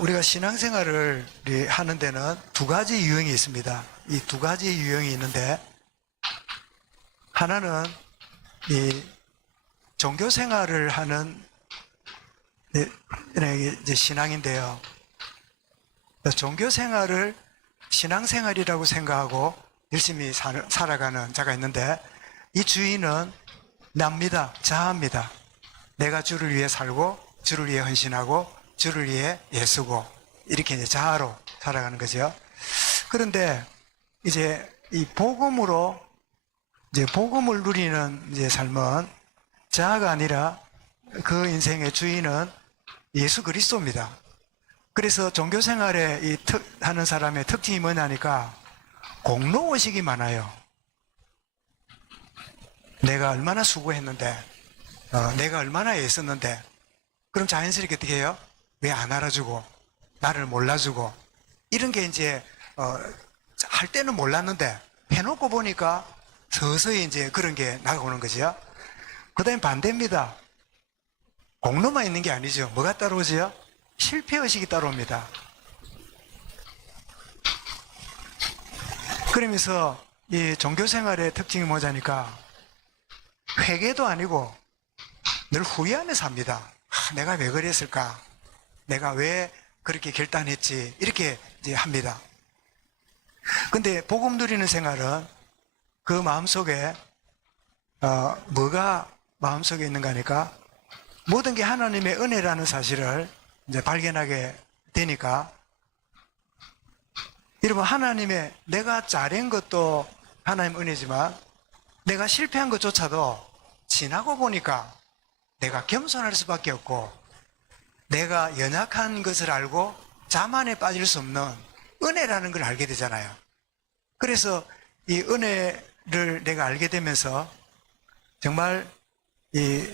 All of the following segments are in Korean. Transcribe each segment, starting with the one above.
우리가 신앙생활을 하는 데는 두 가지 유형이 있습니다. 이 두 가지 유형이 있는데, 하나는 이 종교생활을 하는 이제 신앙인데요. 종교생활을 신앙생활이라고 생각하고 열심히 살아가는 자가 있는데, 이 주인은 납니다. 자아입니다. 내가 주를 위해 살고, 주를 위해 헌신하고, 주를 위해 애쓰고, 이렇게 이제 자아로 살아가는 거죠. 그런데 이제 이 복음으로, 이제 복음을 누리는 이제 삶은 자아가 아니라 그 인생의 주인은 예수 그리스도입니다. 그래서 종교생활에 하는 사람의 특징이 뭐냐니까 공로의식이 많아요. 내가 얼마나 수고했는데, 내가 얼마나 애썼는데, 그럼 자연스럽게 어떻게 해요? 왜 안 알아주고, 나를 몰라주고, 이런 게 이제, 할 때는 몰랐는데, 해놓고 보니까 서서히 이제 그런 게 나오는 거죠. 그 다음에 반대입니다. 공로만 있는 게 아니죠. 뭐가 따라오지요? 실패의식이 따라옵니다. 그러면서 이 종교생활의 특징이 뭐냐니까 회개도 아니고 늘 후회하며 삽니다. 내가 왜 그랬을까? 내가 왜 그렇게 결단했지? 이렇게 이제 합니다. 근데 복음 누리는 생활은 그 마음속에 뭐가 마음속에 있는가 하니까 모든 게 하나님의 은혜라는 사실을 이제 발견하게 되니까, 여러분, 하나님의 내가 잘한 것도 하나님 은혜지만 내가 실패한 것조차도 지나고 보니까 내가 겸손할 수밖에 없고, 내가 연약한 것을 알고 자만에 빠질 수 없는 은혜라는 걸 알게 되잖아요. 그래서 이 은혜를 내가 알게 되면서 정말 이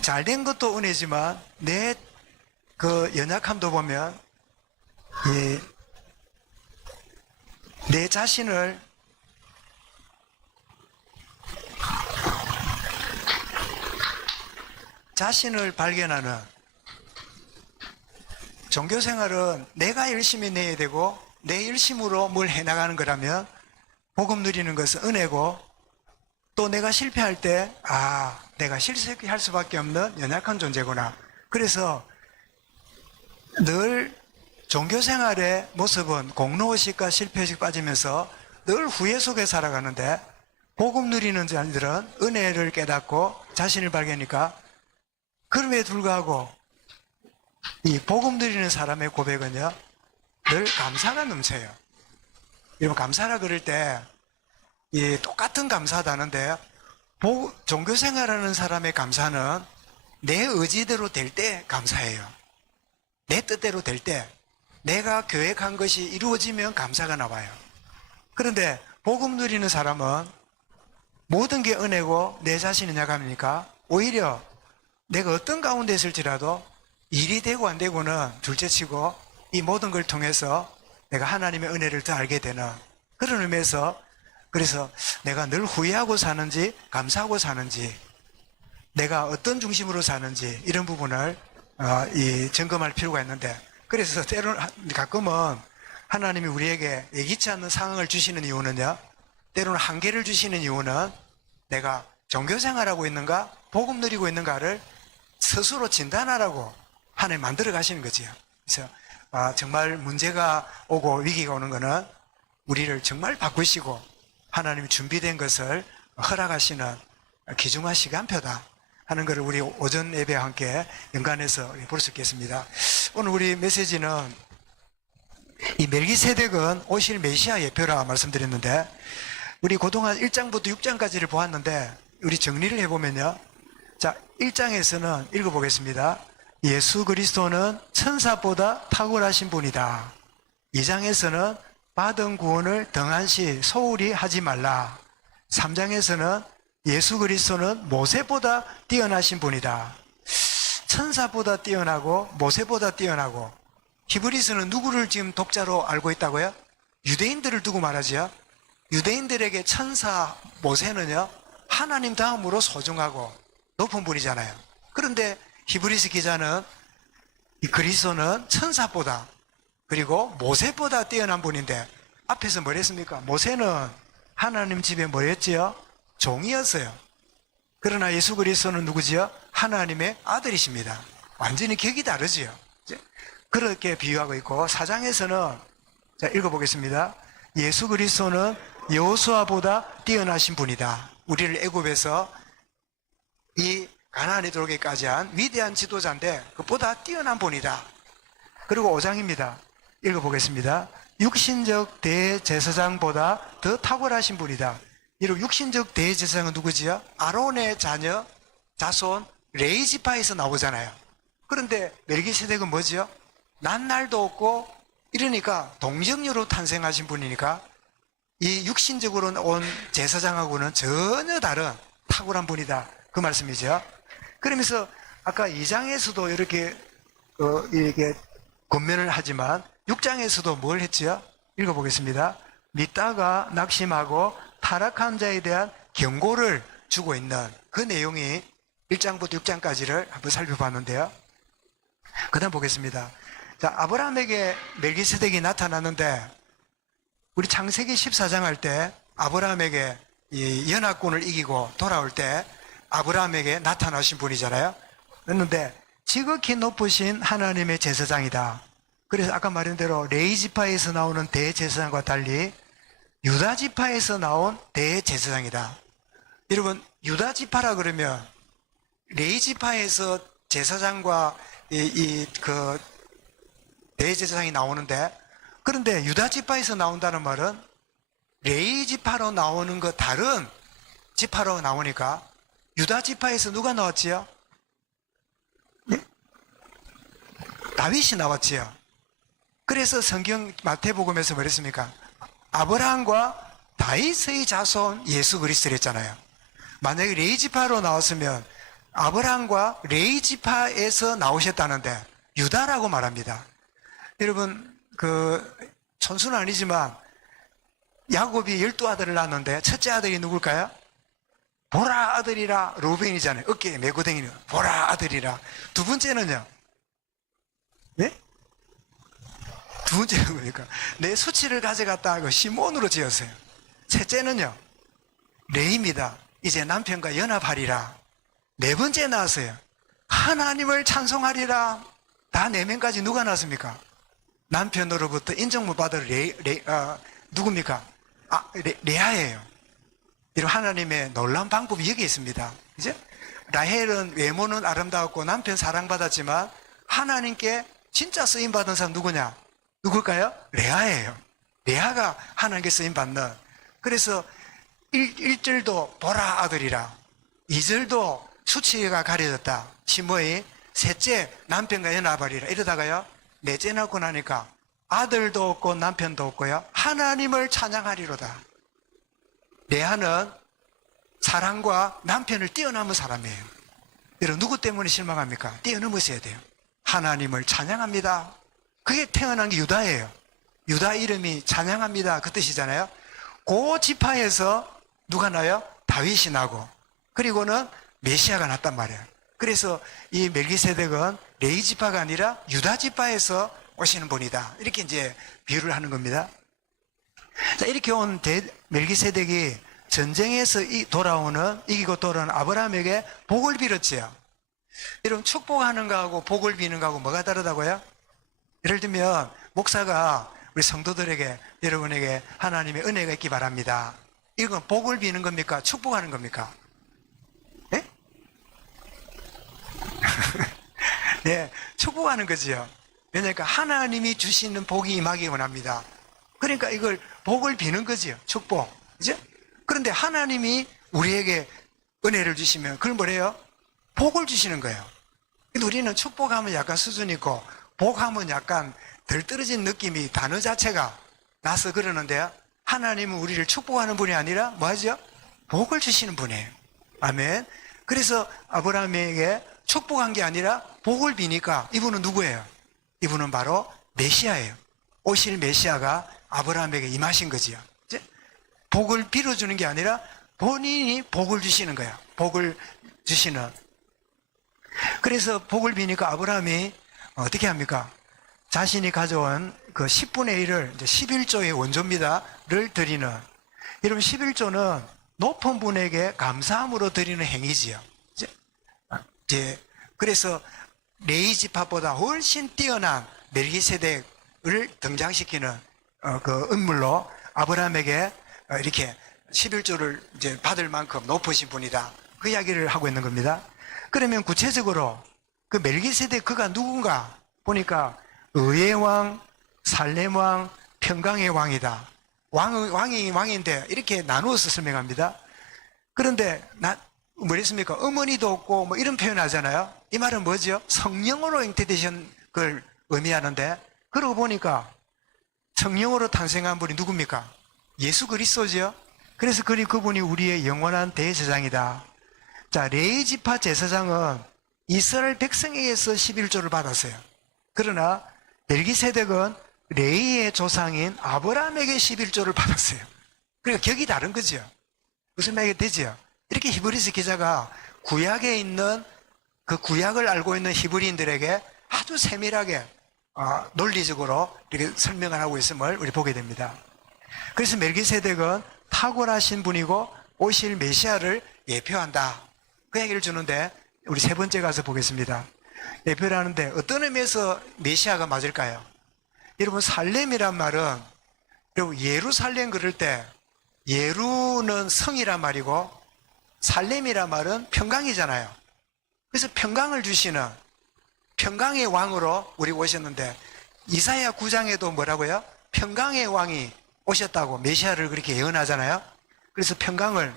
잘된 것도 은혜지만 내 그 연약함도 보면 내 자신을 발견하는, 종교생활은 내가 열심히 내야 되고 내 열심으로 뭘 해나가는 거라면, 복음 누리는 것은 은혜고, 또 내가 실패할 때 내가 실수할 수밖에 없는 연약한 존재구나. 그래서 늘 종교생활의 모습은 공로의식과 실패의식 빠지면서 늘 후회 속에 살아가는데, 복음 누리는 자들은 은혜를 깨닫고 자신을 발견하니까, 그럼에도 불구하고 이 복음 누리는 사람의 고백은요, 늘 감사가 넘쳐요. 여러분, 감사라 그럴 때 똑같은 감사하다는데, 종교생활하는 사람의 감사는 내 의지대로 될 때 감사해요. 내 뜻대로 될 때, 내가 계획한 것이 이루어지면 감사가 나와요. 그런데 복음 누리는 사람은 모든 게 은혜고 내 자신이 약합니까? 오히려 내가 어떤 가운데 있을지라도 일이 되고 안 되고는 둘째치고 이 모든 걸 통해서 내가 하나님의 은혜를 더 알게 되는 그런 의미에서, 그래서 내가 늘 후회하고 사는지 감사하고 사는지, 내가 어떤 중심으로 사는지, 이런 부분을 점검할 필요가 있는데, 그래서 때로는 가끔은 하나님이 우리에게 예기치 않는 상황을 주시는 이유는요, 때로는 한계를 주시는 이유는 내가 종교생활하고 있는가 복음 누리고 있는가를 스스로 진단하라고 하나님 만들어 가시는 거지요. 그래서 정말 문제가 오고 위기가 오는 거는 우리를 정말 바꾸시고 하나님이 준비된 것을 허락하시는 귀중한 시간표다 하는 것을 우리 오전 예배와 함께 연관해서 볼 수 있겠습니다. 오늘 우리 메시지는 이 멜기세덱은 오실 메시아 예표라 말씀드렸는데, 우리 그동안 1장부터 6장까지를 보았는데 우리 정리를 해보면요, 자, 1장에서는 읽어보겠습니다. 예수 그리스도는 천사보다 탁월하신 분이다. 2장에서는 받은 구원을 등한시 소홀히 하지 말라. 3장에서는 예수 그리스도는 모세보다 뛰어나신 분이다. 천사보다 뛰어나고 모세보다 뛰어나고, 히브리서는 누구를 지금 독자로 알고 있다고요? 유대인들을 두고 말하지요. 유대인들에게 천사 모세는요, 하나님 다음으로 소중하고 높은 분이잖아요. 그런데 히브리서 기자는 이 그리스도는 천사보다 그리고 모세보다 뛰어난 분인데 앞에서 뭐랬습니까? 모세는 하나님 집에 뭐였지요? 종이었어요. 그러나 예수 그리스도는 누구지요? 하나님의 아들이십니다. 완전히 격이 다르지요. 그렇게 비유하고 있고 4장에서는 자 읽어보겠습니다. 예수 그리스도는 여호수아보다 뛰어나신 분이다. 우리를 애굽에서 이 가나안에 들어오기까지 한 위대한 지도자인데 그보다 뛰어난 분이다. 그리고 5장입니다. 읽어보겠습니다. 육신적 대제사장보다 더 탁월하신 분이다. 이런 육신적 대제사장은 누구지요? 아론의 자녀, 자손 레이지파에서 나오잖아요. 그런데 멜기세덱은 뭐지요? 낱날도 없고 이러니까 동정녀로 탄생하신 분이니까 이 육신적으로 온 제사장하고는 전혀 다른 탁월한 분이다. 그 말씀이죠. 그러면서 아까 2장에서도 이렇게 권면을 하지만 6장에서도 뭘 했지요? 읽어보겠습니다. 믿다가 낙심하고 타락한 자에 대한 경고를 주고 있는 그 내용이 1장부터 6장까지를 한번 살펴봤는데요. 그 다음 보겠습니다. 자, 아브라함에게 멜기세덱이 나타났는데 우리 창세기 14장 할 때 아브라함에게 이 연합군을 이기고 돌아올 때 아브라함에게 나타나신 분이잖아요. 그런데 지극히 높으신 하나님의 제사장이다. 그래서 아까 말한 대로 레이지파에서 나오는 대제사장과 달리 유다지파에서 나온 대제사장이다. 여러분 유다지파라 그러면 레이지파에서 제사장과 그 대제사장이 나오는데 그런데 유다지파에서 나온다는 말은 레이지파로 나오는 거 다른 지파로 나오니까 유다지파에서 누가 나왔지요? 네? 다윗이 나왔지요. 그래서 성경 마태복음에서 뭐랬습니까? 아브라함과 다윗의 자손 예수 그리스도를 했잖아요. 만약에 레이지파로 나왔으면 아브라함과 레이지파에서 나오셨다는데 유다라고 말합니다. 여러분 촌수는 아니지만 야곱이 12아들을 낳았는데 첫째 아들이 누굴까요? 보라 아들이라 루벤이잖아요. 어깨에 메고 다니는 보라 아들이라. 두 번째는요? 네? 두 번째는 뭡니까? 내 수치를 가져갔다 하고 시몬으로 지었어요. 셋째는요? 레이입니다. 이제 남편과 연합하리라. 네 번째 나왔어요. 하나님을 찬송하리라. 다 네 명까지 누가 나왔습니까? 남편으로부터 인정 못 받을 누굽니까? 레아예요. 이런 하나님의 놀라운 방법이 여기 있습니다. 이제 라헬은 외모는 아름다웠고 남편 사랑받았지만 하나님께 진짜 쓰임받은 사람 누구냐? 누굴까요? 레아예요. 레아가 하나님께 쓰임받는. 그래서 1절도 보라 아들이라 2절도 수치가 가려졌다. 시므이 셋째 남편과 연합하리라. 이러다가요 넷째 낳고 나니까 아들도 없고 남편도 없고요 하나님을 찬양하리로다. 레아는 사랑과 남편을 뛰어넘은 사람이에요. 여러분 누구 때문에 실망합니까? 뛰어넘으셔야 돼요. 하나님을 찬양합니다. 그게 태어난 게 유다예요. 유다 이름이 찬양합니다 그 뜻이잖아요. 그 지파에서 누가 나요? 다윗이 나고 그리고는 메시아가 났단 말이에요. 그래서 이 멜기세덱은 레이 지파가 아니라 유다 지파에서 오시는 분이다. 이렇게 이제 비유를 하는 겁니다. 자, 이렇게 온 멜기세덱이 전쟁에서 이기고 돌아오는 아브라함에게 복을 빌었지요. 여러분 축복하는 거하고 복을 비는 거하고 뭐가 다르다고요? 예를 들면 목사가 우리 성도들에게 여러분에게 하나님의 은혜가 있기 바랍니다. 이건 복을 비는 겁니까? 축복하는 겁니까? 네? 네, 축복하는 거지요. 왜냐니까 하나님이 주시는 복이 임하기 원합니다. 그러니까 이걸 복을 비는 거지요. 축복. 그죠? 그런데 하나님이 우리에게 은혜를 주시면 그걸 뭐래요? 복을 주시는 거예요. 근데 우리는 축복하면 약간 수준 있고 복하면 약간 덜 떨어진 느낌이 단어 자체가 나서 그러는데요. 하나님은 우리를 축복하는 분이 아니라 뭐 하죠? 복을 주시는 분이에요. 아멘. 그래서 아브라함에게 축복한 게 아니라 복을 비니까 이분은 누구예요? 이분은 바로 메시아예요. 오실 메시아가 아브라함에게 임하신 거지요. 이제 복을 빌어주는 게 아니라 본인이 복을 주시는 거예요. 복을 주시는. 그래서 복을 비니까 아브라함이 어떻게 합니까? 자신이 가져온 그 10분의 1을 이제 11조의 원조입니다.를 드리는, 여러분 11조는 높은 분에게 감사함으로 드리는 행위지요. 이제 그래서 레위 지파보다 훨씬 뛰어난 멜기세덱을 등장시키는 그 인물로 아브라함에게 이렇게 11조를 이제 받을 만큼 높으신 분이다. 그 이야기를 하고 있는 겁니다. 그러면 구체적으로 그 멜기세덱 그가 누군가 보니까 의의 왕, 살렘 왕, 평강의 왕이다. 왕이 왕인데 이렇게 나누어서 설명합니다. 그런데 뭐랬습니까? 어머니도 없고 뭐 이런 표현 하잖아요. 이 말은 뭐죠? 성령으로 잉태되신 걸 의미하는데, 그러고 보니까 성령으로 탄생한 분이 누굽니까? 예수 그리스도죠. 그래서 그분이 우리의 영원한 대제사장이다. 자, 레위 지파 제사장은 이스라엘 백성에게서 11조를 받았어요. 그러나 멜기세덱은 레위의 조상인 아브라함에게 11조를 받았어요. 그러니까 격이 다른 거죠. 무슨 말이 되죠? 이렇게 히브리서 기자가 구약에 있는 그 구약을 알고 있는 히브리인들에게 아주 세밀하게 논리적으로 이렇게 설명을 하고 있음을 우리 보게 됩니다. 그래서 멜기세덱은 탁월하신 분이고 오실 메시아를 예표한다. 그 얘기를 주는데 우리 세 번째 가서 보겠습니다. 예표를 하는데 어떤 의미에서 메시아가 맞을까요? 여러분 살렘이란 말은, 여러분 예루살렘 그럴 때 예루는 성이란 말이고 살렘이란 말은 평강이잖아요. 그래서 평강을 주시는 평강의 왕으로 우리 오셨는데, 이사야 9장에도 뭐라고요? 평강의 왕이 오셨다고 메시아를 그렇게 예언하잖아요. 그래서 평강을,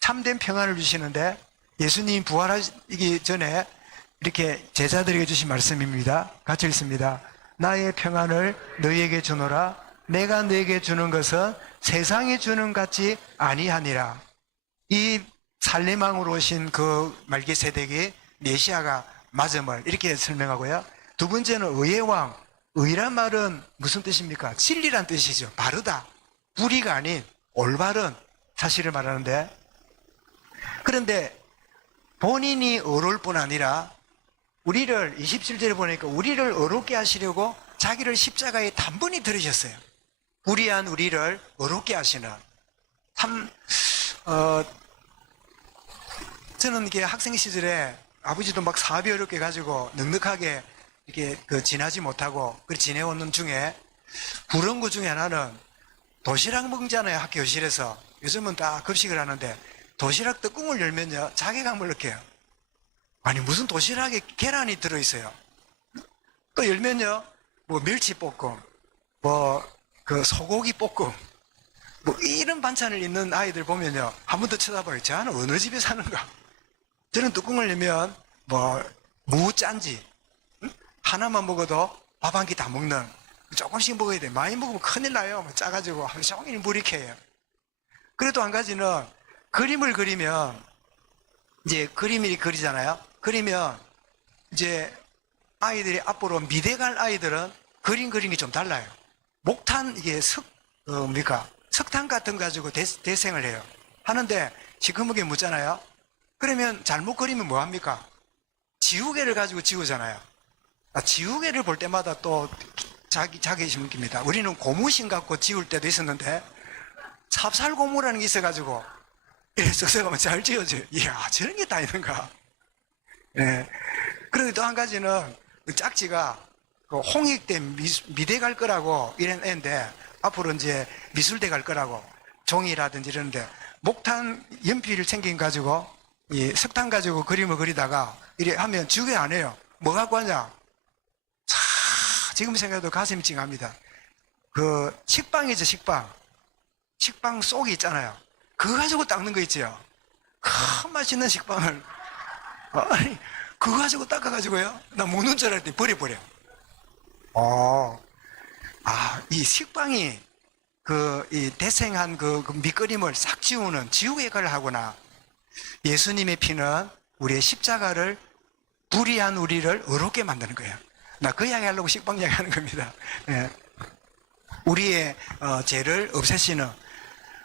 참된 평안을 주시는데, 예수님 부활하기 전에 이렇게 제자들에게 주신 말씀입니다. 같이 읽습니다. 나의 평안을 너희에게 주노라. 내가 너희에게 주는 것은 세상이 주는 같이 아니하니라. 이 살렘왕으로 오신 그 멜기세덱이 메시아가 맞음을 이렇게 설명하고요. 두 번째는 의의 왕. 의란 말은 무슨 뜻입니까? 진리란 뜻이죠. 바르다. 불의가 아닌 올바른 사실을 말하는데, 그런데 본인이 의로울 뿐 아니라 우리를 27절에 보니까 우리를 의롭게 하시려고 자기를 십자가에 단번에 들으셨어요. 불의한 우리를 의롭게 하시는. 참 저는 이게 학생 시절에 아버지도 막 사업이 어렵게 가지고 넉넉하게 이렇게 지나지 못하고 그렇게 지내오는 중에 부러운 것 중에 하나는 도시락 먹잖아요. 학교 교실에서. 요즘은 다 급식을 하는데 도시락 뚜껑을 열면요 자괴감을 느껴요. 아니 무슨 도시락에 계란이 들어있어요. 또 열면요 뭐 멸치볶음, 뭐 그 소고기 볶음, 뭐 이런 반찬을 있는 아이들 보면요 한 번 더 쳐다봐요. 쟤는 어느 집에 사는가. 저는 뚜껑을 열면 뭐 무짠지 하나만 먹어도 밥 한 끼 다 먹는, 조금씩 먹어야 돼. 많이 먹으면 큰일 나요. 뭐 짜가지고 하루 종일 무리켜요. 그래도 한 가지는 그림을 그리면 이제 그림을 그리잖아요. 그리면 이제 아이들이 앞으로 미대 갈 아이들은 그림 그리는 게 좀 달라요. 목탄 이게 석탄 같은 거 가지고 대생을 해요. 하는데 시커멓게 묻잖아요. 그러면 잘못 그리면 뭐 합니까? 지우개를 가지고 지우잖아요. 지우개를 볼 때마다 또 자기심 느낍니다. 우리는 고무신 갖고 지울 때도 있었는데 삽살고무라는 게 있어가지고 써서 가면 잘 지워져요. 이야 저런 게 다 있는가. 네. 그리고 또 한 가지는 짝지가 홍익대 미대 갈 거라고 이런 애인데 앞으로 이제 미술대 갈 거라고 종이라든지 이러는데 목탄 연필을 챙겨가지고 이 석탄 가지고 그림을 그리다가 이래 하면 지우개 안 해요. 뭐 갖고 하냐? 지금 생각해도 가슴이 찡합니다. 그 식빵이죠, 식빵. 식빵 속이 있잖아요. 그거 가지고 닦는 거 있죠. 큰 맛있는 식빵을 아니 그거 가지고 닦아가지고요. 나 먹는 줄 알았더니 버려버려. 이 식빵이 이 대생한 그 밑그림을 싹 지우는 지우개 역할을 하구나. 예수님의 피는 우리의 십자가를 불의한 우리를 의롭게 만드는 거예요. 나 그 이야기 하려고 식빵 이야기 하는 겁니다. 네. 우리의 죄를 없애시는,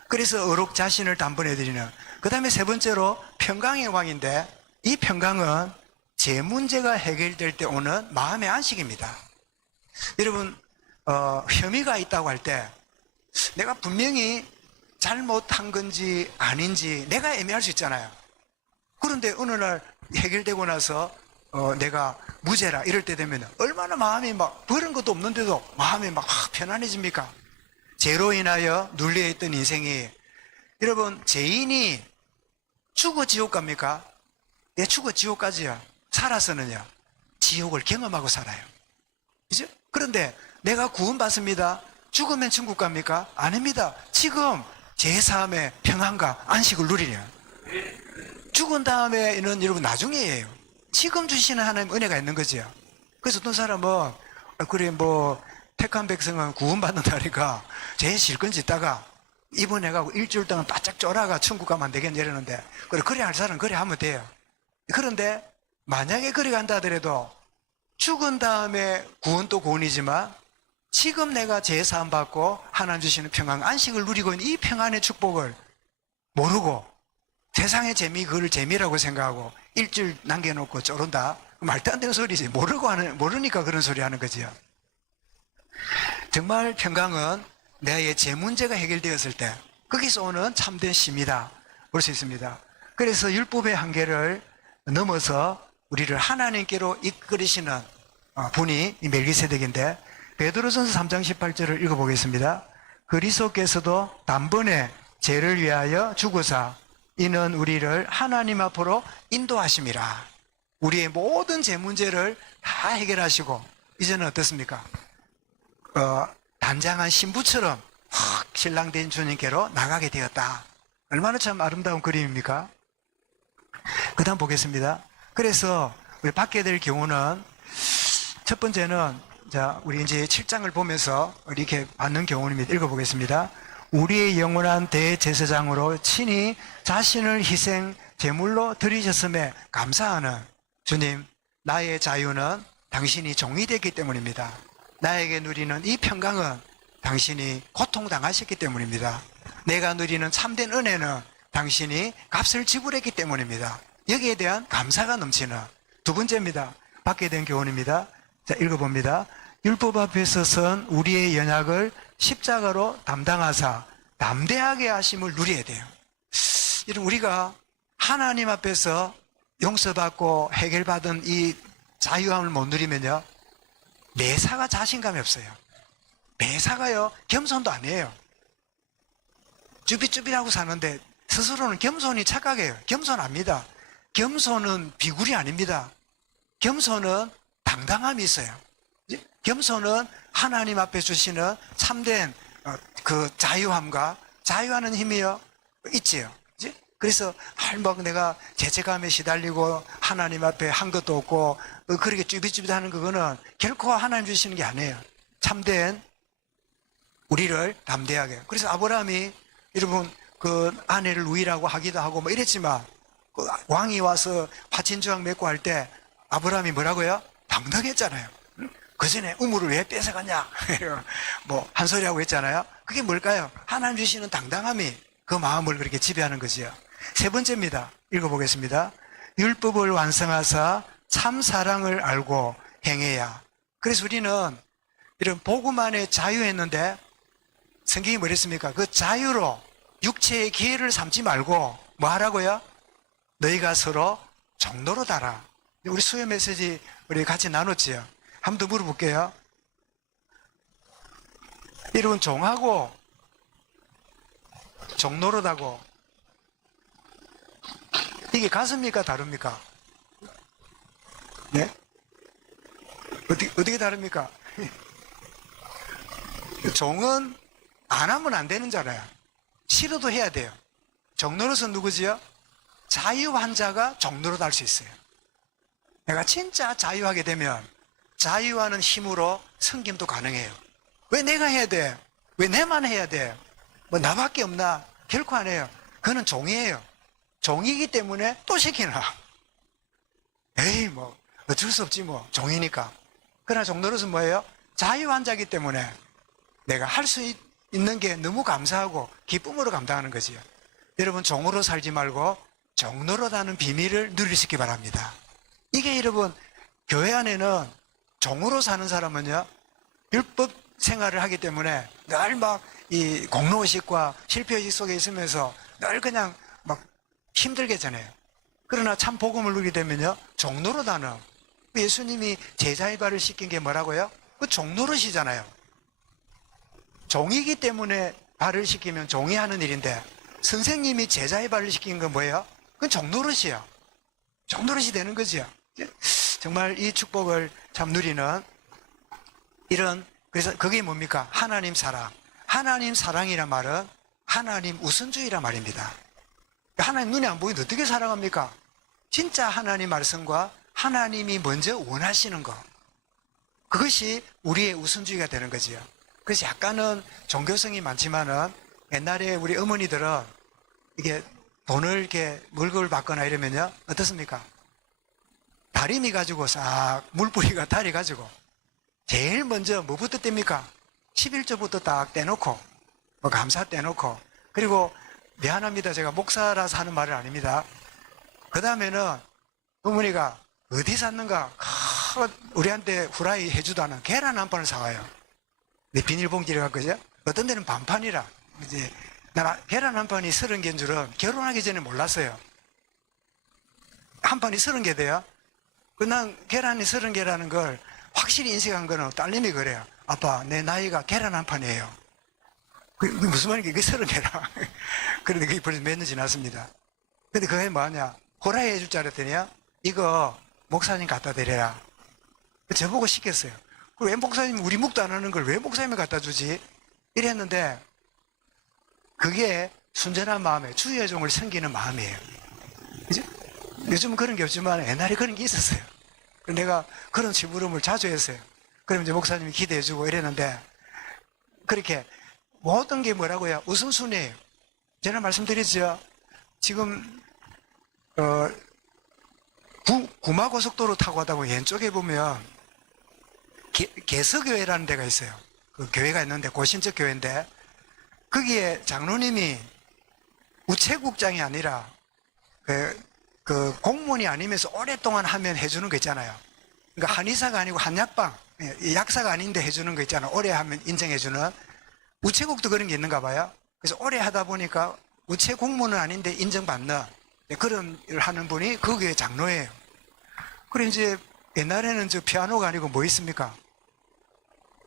그래서 의롭 자신을 단번에 드리는. 그 다음에 세 번째로 평강의 왕인데, 이 평강은 제 문제가 해결될 때 오는 마음의 안식입니다. 여러분, 혐의가 있다고 할 때 내가 분명히 잘못한 건지 아닌지 내가 애매할 수 있잖아요. 그런데 어느 날 해결되고 나서 내가 무죄라 이럴 때 되면 얼마나 마음이 막 버린 것도 없는데도 마음이 막 편안해집니까? 죄로 인하여 눌려있던 인생이, 여러분, 죄인이 죽어 지옥 갑니까? 예, 죽어 지옥 가지요. 살아서는요, 지옥을 경험하고 살아요. 그죠? 그런데 내가 구원받습니다. 죽으면 천국 갑니까? 아닙니다. 지금 제사함의 평안과 안식을 누리려. 죽은 다음에는 여러분 나중에예요. 지금 주시는 하나님 은혜가 있는 거지요. 그래서 어떤 사람은 그래 뭐 택한 백성은 구원받는다니까 제일 실컷 짓다가 입원해가고 일주일 동안 바짝 쫄아가 천국 가면 안 되겠냐 이러는데, 그래 할 사람은 그래 하면 돼요. 그런데 만약에 그래 간다 하더라도 죽은 다음에 구원도 구원이지만 지금 내가 제사함 받고 하나님 주시는 평안, 안식을 누리고 있는 이 평안의 축복을 모르고 세상의 재미, 그걸 재미라고 생각하고 일주일 남겨놓고 쫄은다? 말도 안 되는 소리지. 모르니까 그런 소리 하는 거지요. 정말 평강은 내의 제 문제가 해결되었을 때 거기서 오는 참된 쉼이다 볼 수 있습니다. 그래서 율법의 한계를 넘어서 우리를 하나님께로 이끌으시는 분이 이 멜기세덱인데, 베드로전서 3장 18절을 읽어보겠습니다. 그리스도께서도 단번에 죄를 위하여 죽으사 이는 우리를 하나님 앞으로 인도하심이라. 우리의 모든 죄 문제를 다 해결하시고 이제는 어떻습니까? 단장한 신부처럼 확 신랑된 주님께로 나가게 되었다. 얼마나 참 아름다운 그림입니까? 그 다음 보겠습니다. 그래서 우리 받게 될 경우는, 첫 번째는, 자, 우리 이제 7장을 보면서 이렇게 받는 경우입니다. 읽어보겠습니다. 우리의 영원한 대제사장으로 친히 자신을 희생 제물로 드리셨음에 감사하는 주님, 나의 자유는 당신이 종이 됐기 때문입니다. 나에게 누리는 이 평강은 당신이 고통당하셨기 때문입니다. 내가 누리는 참된 은혜는 당신이 값을 지불했기 때문입니다. 여기에 대한 감사가 넘치는 두 번째입니다. 받게 된 교훈입니다. 자, 읽어봅니다. 율법 앞에 서선 우리의 연약을 십자가로 담당하사 담대하게 하심을 누려야 돼요. 이런 우리가 하나님 앞에서 용서받고 해결받은 이 자유함을 못 누리면요, 매사가 자신감이 없어요. 매사가요, 겸손도 아니에요. 쭈삣쭈삣하고 사는데 스스로는 겸손이 착각해요. 겸손 압니다. 겸손은 비굴이 아닙니다. 겸손은 당당함이 있어요. 겸손은 하나님 앞에 주시는 참된 그 자유함과 자유하는 힘이요 있지요. 그래서 막 내가 죄책감에 시달리고 하나님 앞에 한 것도 없고 그렇게 쭈삣쭈삣하는 그거는 결코 하나님 주시는 게 아니에요. 참된 우리를 담대하게. 그래서 아브라함이 여러분 그 아내를 우이라고 하기도 하고 뭐 이랬지만 그 왕이 와서 화친조각 맺고 할 때 아브라함이 뭐라고요? 당당했잖아요. 그 전에 우물을 왜 뺏어갔냐? 뭐 한 소리 하고 했잖아요. 그게 뭘까요? 하나님 주시는 당당함이 그 마음을 그렇게 지배하는 거지요. 세 번째입니다. 읽어보겠습니다. 율법을 완성하사 참 사랑을 알고 행해야. 그래서 우리는 이런 복음 안에 자유했는데 성경이 뭐랬습니까? 그 자유로 육체의 기회를 삼지 말고 뭐 하라고요? 너희가 서로 종로로 달아. 우리 수요 메시지 우리 같이 나눴지요. 한 번 더 물어볼게요. 여러분, 종하고 종로로다고 이게 같습니까? 다릅니까? 네? 어떻게 다릅니까? 종은 안 하면 안 되는 자라요. 싫어도 해야 돼요. 종로로서 누구지요? 자유한 자가 종로로 달 수 있어요. 내가 진짜 자유하게 되면 자유하는 힘으로 섬김도 가능해요. 왜 내가 해야 돼? 왜 내만 해야 돼? 뭐 나밖에 없나? 결코 안 해요. 그는 종이에요. 종이기 때문에 또 시키나? 에이 뭐 어쩔 수 없지 뭐 종이니까. 그러나 종로로서 뭐예요? 자유한 자이기 때문에 내가 할 수 있는 게 너무 감사하고 기쁨으로 감당하는 거지요. 여러분, 종으로 살지 말고 종로로 사는 비밀을 누리시기 바랍니다. 이게 여러분, 교회 안에는 종으로 사는 사람은요, 율법 생활을 하기 때문에 늘 막 이 공로의식과 실패의식 속에 있으면서 늘 그냥 막 힘들겠잖아요. 그러나 참 복음을 누리게 되면요, 종노릇하는, 예수님이 제자의 발을 씻긴 게 뭐라고요? 그 종노릇이잖아요. 종이기 때문에 발을 씻기면 종이 하는 일인데, 선생님이 제자의 발을 씻긴 건 뭐예요? 그건 종노릇이에요. 종노릇이 되는 거죠. 정말 이 축복을 참 누리는 이런, 그래서 그게 뭡니까? 하나님 사랑. 하나님 사랑이란 말은 하나님 우선주의란 말입니다. 하나님 눈에 안 보이는데 어떻게 사랑합니까? 진짜 하나님 말씀과 하나님이 먼저 원하시는 것, 그것이 우리의 우선주의가 되는 거지요. 그래서 약간은 종교성이 많지만은 옛날에 우리 어머니들은 이게 돈을 이렇게 물건을 받거나 이러면요, 어떻습니까? 다리미 가지고 싹 물뿌리가 다리 가지고 제일 먼저 뭐부터 뗍니까? 11조부터 딱 떼놓고, 뭐 감사 떼놓고, 그리고 미안합니다, 제가 목사라서 하는 말은 아닙니다. 그 다음에는 어머니가 어디 샀는가, 우리한테 후라이 해주도 않은 계란 한 판을 사와요. 비닐봉지를 갖고, 그죠? 어떤 데는 반판이라. 이제 나 계란 한 판이 30개인 줄은 결혼하기 전에 몰랐어요. 한 판이 30개 돼요. 난 계란이 30개라는 걸 확실히 인식한 거는 딸님이 그래요. 아빠, 내 나이가 계란 한 판이에요. 그게 무슨 말인가? 이게 30개라. 그런데 그게 벌써 몇 년 지났습니다. 근데 그게 뭐냐? 호라이 해줄 줄 알았더니요, 이거 목사님 갖다 드려라. 저보고 시켰어요. 왜 목사님, 우리 묵도 안 하는 걸 왜 목사님이 갖다 주지? 이랬는데, 그게 순전한 마음에 주의 종을 섬기는 마음이에요. 그죠? 요즘은 그런 게 없지만 옛날에 그런 게 있었어요. 내가 그런 심부름을 자주 했어요. 그럼 이제 목사님이 기대해주고 이랬는데, 그렇게 모든 게 뭐라고요? 우선순위예요. 제가 말씀드렸죠. 지금 구마고속도로 타고 가다 보면 왼쪽에 보면 개서교회라는 데가 있어요. 그 교회가 있는데 고신적 교회인데, 거기에 장로님이 우체국장이 아니라 그 공무원이 아니면서 오랫동안 하면 해주는 거 있잖아요. 그러니까 한의사가 아니고 한약방, 약사가 아닌데 해주는 거 있잖아요. 오래 하면 인정해주는. 우체국도 그런 게 있는가 봐요. 그래서 오래 하다 보니까 우체 공무원은 아닌데 인정받는 그런 일을 하는 분이 그 교회 장로예요. 그래 이제 옛날에는 저 피아노가 아니고 뭐 있습니까?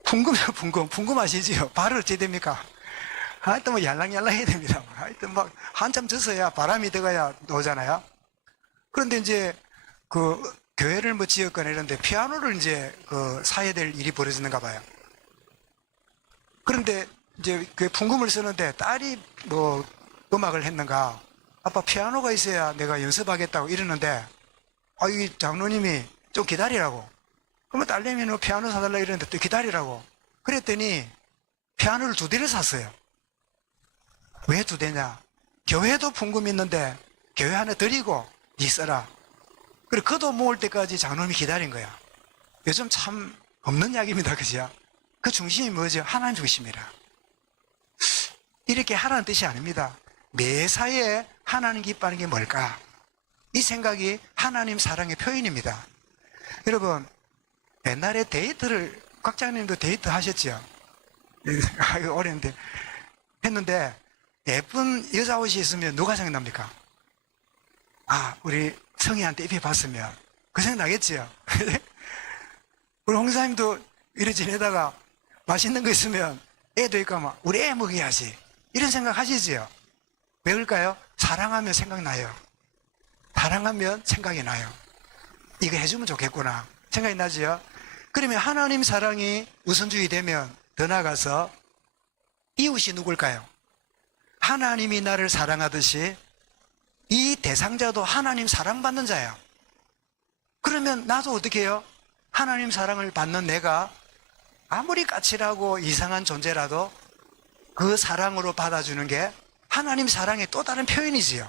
풍금이요, 풍금. 풍금 아시지요? 발을 어찌 됩니까? 하여튼 뭐 얄랑얄랑 해야 됩니다. 하여튼 막 한참 젖어야 바람이 들어가야 오잖아요. 그런데 이제 그 교회를 뭐 지었거나 이런데 피아노를 이제 그 사야 될 일이 벌어지는가 봐요. 그런데 이제 그 풍금을 쓰는데 딸이 뭐 음악을 했는가, 아빠 피아노가 있어야 내가 연습하겠다고 이러는데, 이 장로님이 좀 기다리라고. 그러면 딸내미는 피아노 사달라 이러는데 또 기다리라고. 그랬더니 피아노를 2대를 샀어요. 왜 2대냐? 교회도 풍금 있는데 교회 하나 드리고 니 써라. 그래, 그도 모을 때까지 장로님이 기다린 거야. 요즘 참 없는 이야기입니다. 그죠? 그 중심이 뭐죠? 하나님 중심이라. 이렇게 하라는 뜻이 아닙니다. 매사에 하나님 기뻐하는 게 뭘까? 이 생각이 하나님 사랑의 표현입니다. 여러분, 옛날에 데이트를, 곽장님도 데이트 하셨죠? 이거 어려운데. 했는데, 예쁜 여자 옷이 있으면 누가 생각납니까? 우리 성희한테 입혀봤으면. 그 생각 나겠지요? 우리 홍사님도 이래 지내다가 맛있는 거 있으면 애도 있고 하면 우리 애 먹여야지. 이런 생각 하시지요? 왜 그럴까요? 사랑하면 생각나요. 사랑하면 생각이 나요. 이거 해주면 좋겠구나. 생각이 나지요? 그러면 하나님 사랑이 우선주의 되면 더 나아가서 이웃이 누굴까요? 하나님이 나를 사랑하듯이 이 대상자도 하나님 사랑받는 자예요. 그러면 나도 어떻게 해요? 하나님 사랑을 받는 내가 아무리 까칠하고 이상한 존재라도 그 사랑으로 받아주는 게 하나님 사랑의 또 다른 표현이지요.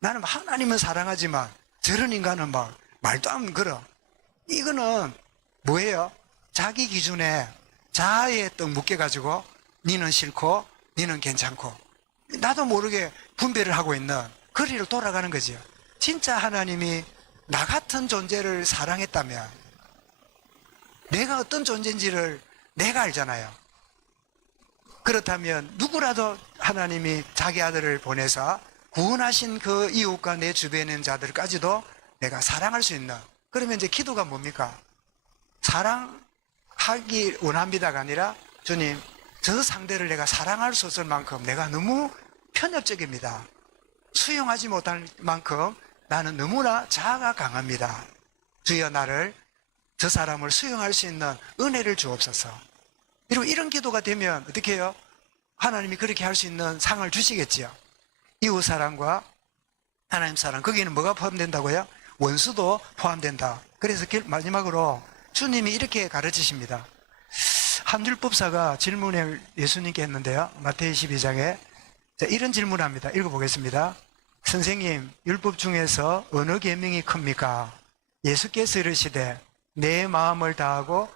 나는 하나님은 사랑하지만 저런 인간은 막 말도 안 걸어. 이거는 뭐예요? 자기 기준에 자아에 떡 묶여가지고 니는 싫고 니는 괜찮고 나도 모르게 분배를 하고 있는 거리로 돌아가는 거죠. 진짜 하나님이 나 같은 존재를 사랑했다면 내가 어떤 존재인지를 내가 알잖아요. 그렇다면 누구라도 하나님이 자기 아들을 보내서 구원하신 그 이웃과 내 주변에 있는 자들까지도 내가 사랑할 수 있는, 그러면 이제 기도가 뭡니까? 사랑하기 원합니다가 아니라, 주님, 저 상대를 내가 사랑할 수 없을 만큼 내가 너무 편협적입니다. 수용하지 못할 만큼 나는 너무나 자아가 강합니다. 주여, 나를, 저 사람을 수용할 수 있는 은혜를 주옵소서. 이런 기도가 되면 어떻게 해요? 하나님이 그렇게 할 수 있는 상을 주시겠지요. 이웃 사랑과 하나님 사랑, 거기에는 뭐가 포함된다고요? 원수도 포함된다. 그래서 마지막으로 주님이 이렇게 가르치십니다. 한 율법사가 질문을 예수님께 했는데요, 마태복음 12장에 이런 질문을 합니다. 읽어보겠습니다. 선생님, 율법 중에서 어느 계명이 큽니까? 예수께서 이르시되 내 마음을 다하고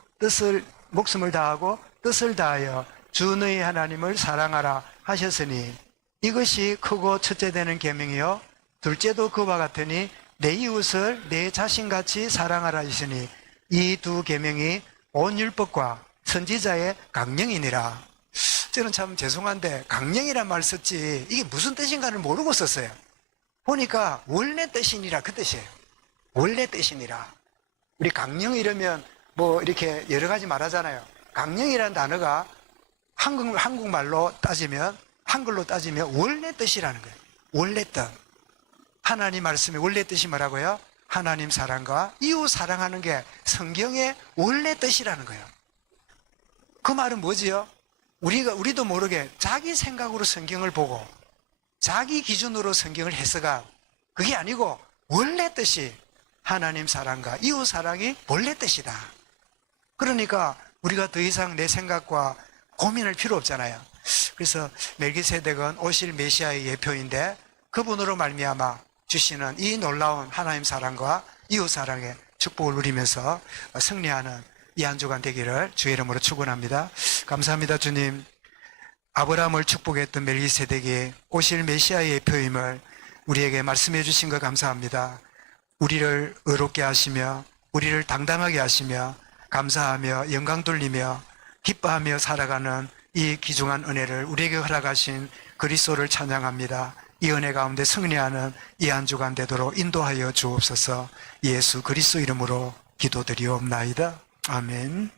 목숨을 다하고 뜻을 다하여 주 너희 하나님을 사랑하라 하셨으니 이것이 크고 첫째 되는 계명이요, 둘째도 그와 같으니 내 이웃을 내 자신같이 사랑하라 하시니 이 두 계명이 온 율법과 선지자의 강령이니라. 저는 참 죄송한데 강령이란 말 썼지 이게 무슨 뜻인가를 모르고 썼어요. 보니까 원래 뜻이니라, 그 뜻이에요. 원래 뜻이니라. 우리 강령 이러면 뭐 이렇게 여러 가지 말하잖아요. 강령이라는 단어가 한국말로 따지면, 한글로 따지면 원래 뜻이라는 거예요. 원래 뜻. 하나님 말씀의 원래 뜻이 뭐라고요? 하나님 사랑과 이웃 사랑하는 게 성경의 원래 뜻이라는 거예요. 그 말은 뭐지요? 우리도 모르게 자기 생각으로 성경을 보고 자기 기준으로 성경을 해석한, 그게 아니고 원래 뜻이 하나님 사랑과 이웃 사랑이 원래 뜻이다. 그러니까 우리가 더 이상 내 생각과 고민할 필요 없잖아요. 그래서 멜기세덱은 오실 메시아의 예표인데 그분으로 말미암아 주시는 이 놀라운 하나님 사랑과 이웃 사랑의 축복을 누리면서 승리하는 이 한 주간 되기를 주의 이름으로 축원합니다. 감사합니다. 주님, 아브라함을 축복했던 멜기세덱이 오실 메시아의 예표임을 우리에게 말씀해 주신 것 감사합니다. 우리를 의롭게 하시며 우리를 당당하게 하시며 감사하며 영광 돌리며 기뻐하며 살아가는 이 귀중한 은혜를 우리에게 허락하신 그리스도를 찬양합니다. 이 은혜 가운데 승리하는 이 한 주간 되도록 인도하여 주옵소서. 예수 그리스도 이름으로 기도드리옵나이다. 아멘.